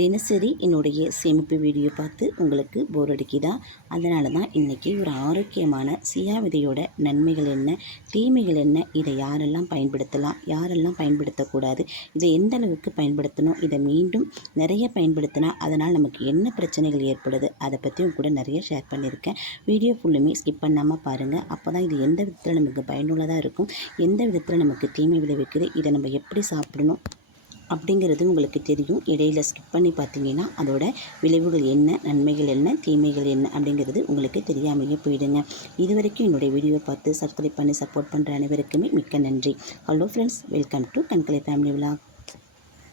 தினசரி என்னுடைய சேமிப்பு வீடியோ பார்த்து உங்களுக்கு போர் அடிக்குதா? அதனால தான் இன்றைக்கி ஒரு ஆரோக்கியமான சியா விதையோட நன்மைகள் என்ன, தீமைகள் என்ன, இதை யாரெல்லாம் பயன்படுத்தலாம், யாரெல்லாம் பயன்படுத்தக்கூடாது, இதை எந்த அளவுக்கு பயன்படுத்தணும், இதை மீண்டும் நிறைய பயன்படுத்தினா அதனால் நமக்கு என்ன பிரச்சனைகள் ஏற்படுது, அதை பற்றியும் கூட நிறைய ஷேர் பண்ணியிருக்கேன். வீடியோ ஃபுல்லுமே ஸ்கிப் பண்ணாமல் பாருங்கள். அப்போ தான் இது எந்த விதத்தில் நமக்கு பயனுள்ளதாக இருக்கும், எந்த விதத்தில் நமக்கு தீமை விளைவிக்குது, இதை நம்ம எப்படி சாப்பிடணும் அப்படிங்கிறது உங்களுக்கு தெரியும். இடையில ஸ்கிப் பண்ணி பார்த்தீங்கன்னா அதோட விளைவுகள் என்ன, நன்மைகள் என்ன, தீமைகள் என்ன அப்படிங்கிறது உங்களுக்கு தெரியாமையே போயிடுங்க. இது வரைக்கும் என்னுடைய வீடியோ பார்த்து சப்ஸ்கிரைப் பண்ணி சப்போர்ட் பண்ணுற அனைவருக்குமே மிக்க நன்றி. ஹலோ ஃப்ரெண்ட்ஸ், வெல்கம் டு கண்கலை ஃபேமிலி விலாக்.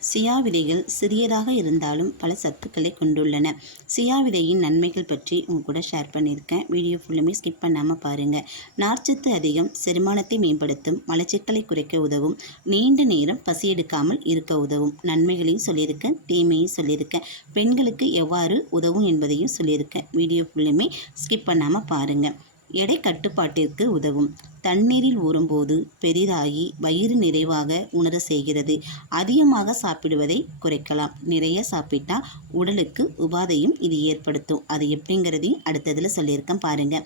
சியா விதைகள் சிறியதாக இருந்தாலும் பல சத்துக்களை கொண்டுள்ளன. சியா விதையின் நன்மைகள் பற்றி உங்க கூட ஷேர் பண்ணியிருக்கேன். வீடியோ ஃபுல்லுமே ஸ்கிப் பண்ணாமல் பாருங்கள். நார்ச்சத்து அதிகம், செரிமானத்தை மேம்படுத்தும், மலச்சிக்கலை குறைக்க உதவும், நீண்ட நேரம் பசி எடுக்காமல் இருக்க உதவும். நன்மைகளையும் சொல்லியிருக்கேன், தீமையும் சொல்லியிருக்கேன், பெண்களுக்கு எவ்வாறு உதவும் என்பதையும் சொல்லியிருக்கேன். வீடியோ ஃபுல்லுமே ஸ்கிப் பண்ணாமல் பாருங்கள். எடை கட்டுப்பாட்டிற்கு உதவும். தண்ணீரில் ஊறும்போது பெரிதாகி வயிறு நிறைவாக உணர செய்கிறது. அதிகமாக சாப்பிடுவதை குறைக்கலாம். நிறைய சாப்பிட்டா உடலுக்கு உபாதையும் இது ஏற்படுத்தும். அது எப்படிங்கிறதையும் அடுத்ததில் சொல்லியிருக்கேன் பாருங்கள்.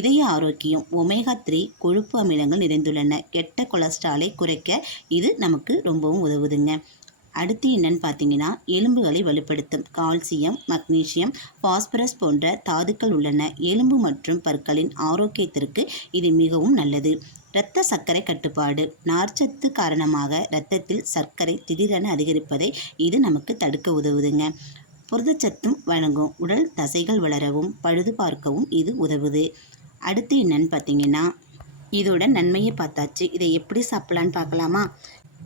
இதய ஆரோக்கியம். ஒமேகா 3 கொழுப்பு அமிலங்கள் நிறைந்துள்ளன. கெட்ட கொலஸ்ட்ராலை குறைக்க இது நமக்கு ரொம்பவும் உதவுதுங்க. அடுத்து என்னன்னு பார்த்தீங்கன்னா, எலும்புகளை வலுப்படுத்தும். கால்சியம், மக்னீசியம், பாஸ்பரஸ் போன்ற தாதுக்கள் உள்ளன. எலும்பு மற்றும் பற்களின் ஆரோக்கியத்திற்கு இது மிகவும் நல்லது. இரத்த சர்க்கரை கட்டுப்பாடு. நார்ச்சத்து காரணமாக இரத்தத்தில் சர்க்கரை திடீரென அதிகரிப்பதை இது நமக்கு தடுக்க உதவுதுங்க. புரதச்சத்தும் வழங்கும். உடல் தசைகள் வளரவும் பழுது பார்க்கவும் இது உதவுது. அடுத்து என்னன்னு பார்த்தீங்கன்னா, இதோட நன்மையை பார்த்தாச்சு. இதை எப்படி சாப்பிடலான்னு பார்க்கலாமா?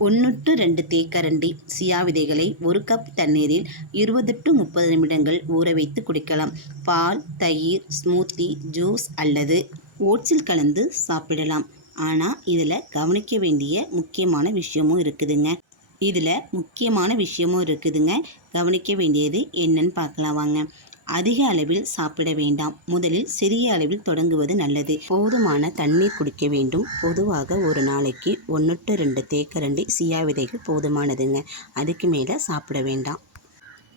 1 to 2 தேக்கரண்டி சியா விதைகளை 1 கப் தண்ணீரில் 20 to 30 நிமிடங்கள் ஊற வைத்து குடிக்கலாம். பால், தயிர், ஸ்மூத்தி, ஜூஸ் அல்லது ஓட்ஸில் கலந்து சாப்பிடலாம். ஆனால் இதில் கவனிக்க வேண்டிய முக்கியமான விஷயமும் இருக்குதுங்க. கவனிக்க வேண்டியது என்னன்னு பார்க்கலாம் வாங்க. அதிக அளவில் சாப்பிட வேண்டாம். முதலில் சிறிய அளவில் தொடங்குவது நல்லது. போதுமான தண்ணீர் குடிக்க வேண்டும். பொதுவாக ஒரு நாளைக்கு 1 to 2 தேக்கரண்டி சியா விதைகள் போதுமானதுங்க. அதுக்கு மேலே சாப்பிட வேண்டாம்.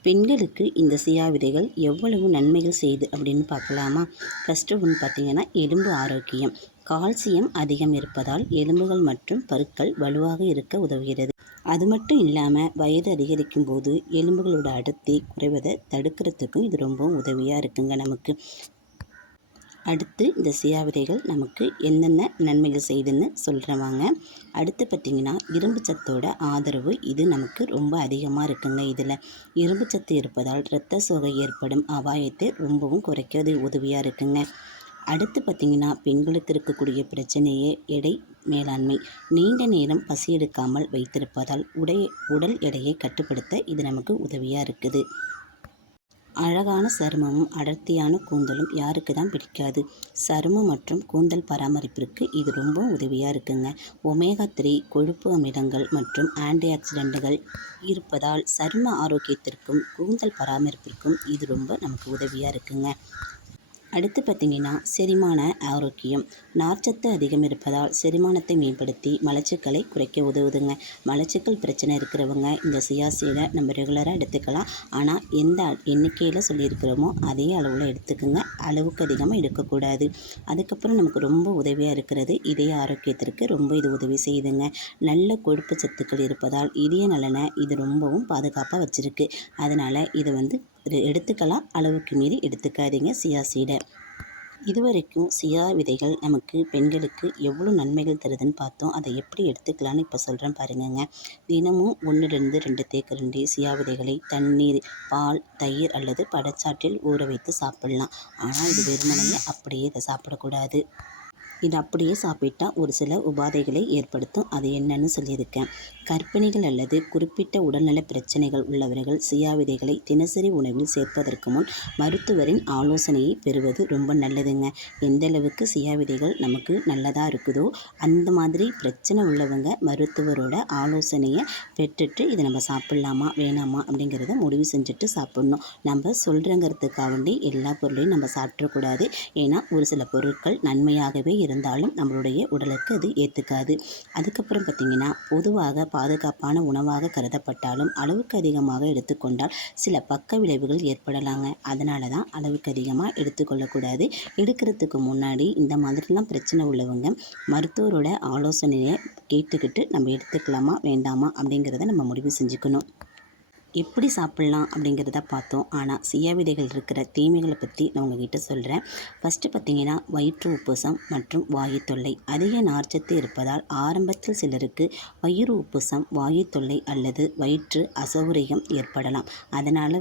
பெண்களுக்கு இந்த சியா விதைகள் எவ்வளவு நன்மைகள் செய்யுது அப்படின்னு பார்க்கலாமா? ஃபஸ்ட்டு ஒன்று பார்த்திங்கன்னா, எலும்பு ஆரோக்கியம். கால்சியம் அதிகம் இருப்பதால் எலும்புகள் மற்றும் பற்கள் வலுவாக இருக்க உதவுகிறது. அது மட்டும் இல்லாமல் வயது அதிகரிக்கும் போது எலும்புகளோட அடர்த்தி குறைவதை தடுக்கிறதுக்கும் இது ரொம்பவும் உதவியாக இருக்குங்க நமக்கு. அடுத்து இந்த சியா விதைகள் நமக்கு என்னென்ன நன்மைகள் செய்யுதுன்னு சொல்கிறவாங்க. அடுத்து பார்த்திங்கன்னா, இரும்பு சத்தோட ஆதரவு இது நமக்கு ரொம்ப அதிகமாக இருக்குங்க. இதில் இரும்பு சத்து இருப்பதால் இரத்த சோகை ஏற்படும் அபாயத்தை ரொம்பவும் குறைக்கிறது உதவியாக இருக்குங்க. அடுத்து பார்த்திங்கன்னா, பெண்களுக்கு இருக்கக்கூடிய பிரச்சனையே எடை மேலாண்மை. நீண்ட நேரம் பசி எடுக்காமல் வைத்திருப்பதால் உடல் எடையை கட்டுப்படுத்த இது நமக்கு உதவியாக இருக்குது. அழகான சருமமும் அடர்த்தியான கூந்தலும் யாருக்கு தான் பிடிக்காது? சருமம் மற்றும் கூந்தல் பராமரிப்பிற்கு இது ரொம்ப உதவியாக இருக்குங்க. ஒமேகா 3 கொழுப்பு அமிலங்கள் மற்றும் ஆன்டி ஆக்சிடென்ட்டுகள் இருப்பதால் சரும ஆரோக்கியத்திற்கும் கூந்தல் பராமரிப்பிற்கும் இது ரொம்ப நமக்கு உதவியாக இருக்குங்க. அடுத்து பார்த்திங்கன்னா, செரிமான ஆரோக்கியம். நார்ச்சத்து அதிகம் இருப்பதால் செரிமானத்தை மேம்படுத்தி மலச்சிக்கலை குறைக்க உதவுதுங்க. மலச்சிக்கல் பிரச்சனை இருக்கிறவங்க இந்த சியா சீடை நம்ம ரெகுலராக எடுத்துக்கலாம். ஆனால் எந்த எண்ணிக்கையில் சொல்லியிருக்கிறோமோ அதே அளவில் எடுத்துக்கோங்க. அளவுக்கு அதிகமாக எடுக்கக்கூடாது. அதுக்கப்புறம் நமக்கு ரொம்ப உதவியாக இருக்கிறது இதய ஆரோக்கியத்திற்கு ரொம்ப இது உதவி செய்யுதுங்க. நல்ல கொழுப்பு சத்துக்கள் இருப்பதால் இதய நலனை இது ரொம்பவும் பாதுகாப்பாக வச்சுருக்கு. அதனால் இதை எடுத்துக்கலாம். அளவுக்கு மீறி எடுத்துக்காதீங்க சியா சீடை. இதுவரைக்கும் சியா விதைகள் நமக்கு பெண்களுக்கு எவ்வளோ நன்மைகள் தருதுன்னு பார்த்தோம். அதை எப்படி எடுத்துக்கலான்னு இப்போ சொல்கிறேன் பாருங்கங்க. தினமும் 1 to 2 தேக்கரண்டி சியா விதைகளை தண்ணீர், பால், தயிர் அல்லது பழச்சாற்றில் ஊற வைத்து சாப்பிடலாம். ஆனால் இது வெறுமனையே அப்படியே இதை சாப்பிடக்கூடாது. இது அப்படியே சாப்பிட்டா ஒரு சில உபாதைகளை ஏற்படுத்தும். அது என்னன்னு சொல்லியிருக்கேன். கர்ப்பிணிகள் அல்லது குறிப்பிட்ட உடல்நல பிரச்சனைகள் உள்ளவர்கள் சியா விதைகளை தினசரி உணவில் சேர்ப்பதற்கு முன் மருத்துவரின் ஆலோசனையை பெறுவது ரொம்ப நல்லதுங்க. எந்த அளவுக்கு சியா விதைகள் நமக்கு நல்லதாக இருக்குதோ அந்த மாதிரி பிரச்சனை உள்ளவங்க மருத்துவரோட ஆலோசனையை பெற்றுட்டு இதை நம்ம சாப்பிட்லாமா வேணாமா அப்படிங்கிறத முடிவு செஞ்சுட்டு சாப்பிட்ணும். நம்ம சொல்கிறங்கிறதுக்காக வேண்டி எல்லா பொருளையும் நம்ம சாப்பிட்றக்கூடாது. ஏன்னா ஒரு சில பொருட்கள் நன்மையாகவே இருந்தாலும் நம்மளுடைய உடலுக்கு அது ஏற்றுக்காது. அதுக்கப்புறம் பார்த்திங்கன்னா, பொதுவாக பாதுகாப்பான உணவாக கருதப்பட்டாலும் அளவுக்கு அதிகமாக எடுத்துக்கொண்டால் சில பக்க விளைவுகள் ஏற்படலாங்க. அதனால தான் அளவுக்கு அதிகமாக எடுத்துக்கொள்ளக்கூடாது. எடுக்கிறதுக்கு முன்னாடி இந்த மாதிரிலாம் பிரச்சனை உள்ளவங்க மருத்துவரோட ஆலோசனையை கேட்டுக்கிட்டு நம்ம எடுத்துக்கலாமா வேண்டாமா அப்படிங்கிறத நம்ம முடிவு செஞ்சுக்கணும். எப்படி சாப்பிட்லாம் அப்படிங்கிறத பார்த்தோம். ஆனால் சியா விதைகள் இருக்கிற தீமைகளை பற்றி நான் உங்ககிட்ட சொல்கிறேன். ஃபஸ்ட்டு பார்த்திங்கன்னா, வயிற்று உப்புசம் மற்றும் வாயு தொல்லை. அதிக நார்ச்சத்து இருப்பதால் ஆரம்பத்தில் சிலருக்கு வயிறு உப்புசம், வாயு தொல்லை அல்லது வயிற்று அசௌகரியம் ஏற்படலாம். அதனால்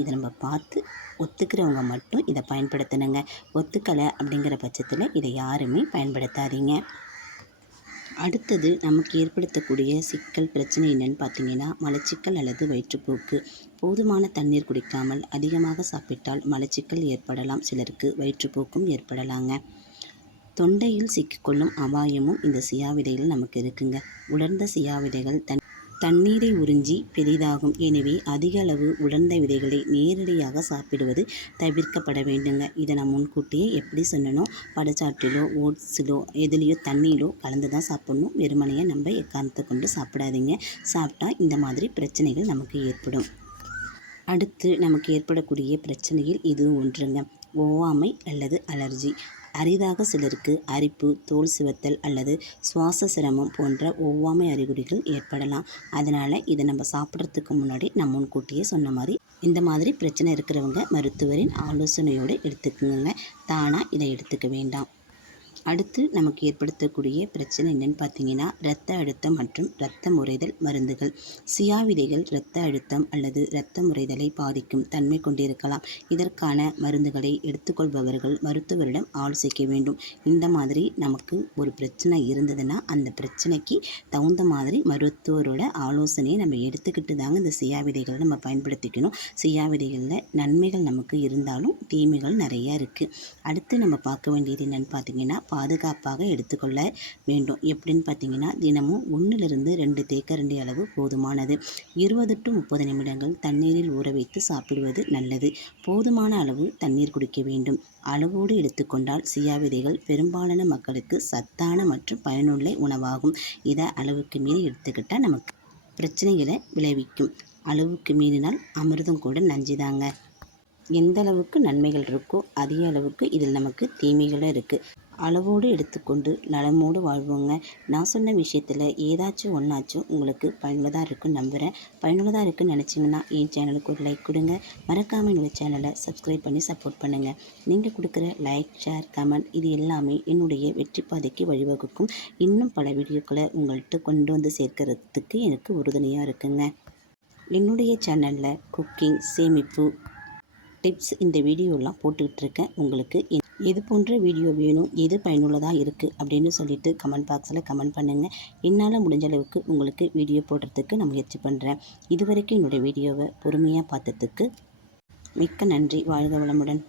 இதை நம்ம பார்த்து ஒத்துக்கிறவங்க மட்டும் இதை பயன்படுத்தணுங்க. ஒத்துக்கலை அப்படிங்கிற பட்சத்தில் இதை யாருமே பயன்படுத்தாதீங்க. அடுத்தது நமக்கு ஏற்படுத்தக்கூடிய சிக்கல் பிரச்சனை என்னன்னு பார்த்தீங்கன்னா, மலச்சிக்கல் அல்லது வயிற்றுப்போக்கு. போதுமான தண்ணீர் குடிக்காமல் அதிகமாக சாப்பிட்டால் மலச்சிக்கல் ஏற்படலாம். சிலருக்கு வயிற்றுப்போக்கும் ஏற்படலாங்க. தொண்டையில் சிக்கிக்கொள்ளும் அபாயமும் இந்த சியா விதையில் நமக்கு இருக்குங்க. உலர்ந்த சியா விதைகள் தண்ணீரை உறிஞ்சி பெரிதாகும். எனவே அதிக அளவு உலர்ந்த விதைகளை நேரடியாக சாப்பிடுவது தவிர்க்கப்பட வேண்டுங்க. இதை நான் முன்கூட்டியே எப்படி சொன்னனோ, பழச்சாற்றிலோ ஓட்ஸிலோ எதுலேயோ தண்ணியிலோ கலந்து தான் சாப்பிட்ணும். வெறுமனையை நம்ம எக்காரணத்தை கொண்டு சாப்பிடாதீங்க. சாப்பிட்டா இந்த மாதிரி பிரச்சனைகள் நமக்கு ஏற்படும். அடுத்து நமக்கு ஏற்படக்கூடிய பிரச்சனையில் இதுவும் ஒன்றுங்க. ஒவ்வாமை அல்லது அலர்ஜி. அரிதாக சிலருக்கு அரிப்பு, தோல் சிவத்தல் அல்லது சுவாச சிரமம் போன்ற ஒவ்வாமை அறிகுறிகள் ஏற்படலாம். அதனால் இதை நம்ம சாப்பிட்றதுக்கு முன்னாடி நான் முன்கூட்டியே சொன்ன மாதிரி இந்த மாதிரி பிரச்சனை இருக்கிறவங்க மருத்துவரின் ஆலோசனையோடு எடுத்துக்கோங்க. தானாக இதை எடுத்துக்க வேண்டாம். அடுத்து நமக்கு ஏற்படுத்தக்கூடிய பிரச்சனை என்னென்னு பார்த்தீங்கன்னா, இரத்த அழுத்தம் மற்றும் இரத்த முறைதல் மருந்துகள். சியா விதைகள் இரத்த அழுத்தம் அல்லது இரத்த முறைதலை பாதிக்கும் தன்மை கொண்டிருக்கலாம். இதற்கான மருந்துகளை எடுத்துக்கொள்பவர்கள் மருத்துவரிடம் ஆலோசிக்க வேண்டும். இந்த மாதிரி நமக்கு ஒரு பிரச்சனை இருந்ததுன்னா அந்த பிரச்சனைக்கு தகுந்த மாதிரி மருத்துவரோட ஆலோசனையை நம்ம எடுத்துக்கிட்டு தாங்க இந்த சியா விதைகளை நம்ம பயன்படுத்திக்கணும். சியா விதைகளில் நன்மைகள் நமக்கு இருந்தாலும் தீமைகள் நிறையா இருக்குது. அடுத்து நம்ம பார்க்க வேண்டியது என்னென்னு பார்த்தீங்கன்னா, பாதுகாப்பாக எடுத்துக்கொள்ள வேண்டும். எப்படின்னு பார்த்தீங்கன்னா, தினமும் 1லிருந்து 2 தேக்கரண்டி அளவு போதுமானது. 20 to 30 நிமிடங்கள் தண்ணீரில் ஊற வைத்து சாப்பிடுவது நல்லது. போதுமான அளவு தண்ணீர் குடிக்க வேண்டும். அளவோடு எடுத்துக்கொண்டால் சியா விதைகள் பெரும்பாலான மக்களுக்கு சத்தான மற்றும் பயனுள்ள உணவாகும். இதை அளவுக்கு மீறி எடுத்துக்கிட்டால் நமக்கு பிரச்சனைகளை விளைவிக்கும். அளவுக்கு மீறினால் அமிர்தம் கூட நஞ்சுதாங்க. எந்த அளவுக்கு நன்மைகள் இருக்கோ அதே அளவுக்கு இதில் நமக்கு தீமைகளும் இருக்குது. அளவோடு எடுத்துக்கொண்டு நலமோடு வாழ்வோங்க. நான் சொன்ன விஷயத்தில் ஏதாச்சும் ஒன்றாச்சும் உங்களுக்கு பயனுள்ளதாக இருக்குன்னு நம்புகிறேன். பயனுள்ளதாக இருக்குன்னு நினச்சிங்கன்னா என் சேனலுக்கு ஒரு லைக் கொடுங்க. மறக்காமல் என்னோடய சேனலை சப்ஸ்கிரைப் பண்ணி சப்போர்ட் பண்ணுங்கள். நீங்கள் கொடுக்குற லைக், ஷேர், கமெண்ட் இது எல்லாமே என்னுடைய வெற்றி பாதைக்கு வழிவகுக்கும். இன்னும் பல வீடியோக்களை உங்கள்கிட்ட கொண்டு வந்து சேர்க்கறதுக்கு எனக்கு உறுதுணையாக இருக்குங்க. என்னுடைய சேனலில் குக்கிங், சேமிப்பு டிப்ஸ் இந்த வீடியோலாம் போட்டுக்கிட்டு இருக்கேன். உங்களுக்கு எது போன்ற வீடியோ வேணும், எது பயனுள்ளதாக இருக்குது அப்படின்னு சொல்லிட்டு கமெண்ட் பாக்ஸில் கமெண்ட் பண்ணுங்கள். என்னால் முடிஞ்ச அளவுக்கு உங்களுக்கு வீடியோ போடுறதுக்கு நான் முயற்சி பண்ணுறேன். இது வரைக்கும் என்னுடைய வீடியோவை பொறுமையாக பார்த்ததுக்கு மிக்க நன்றி. வாழ்க வளமுடன்.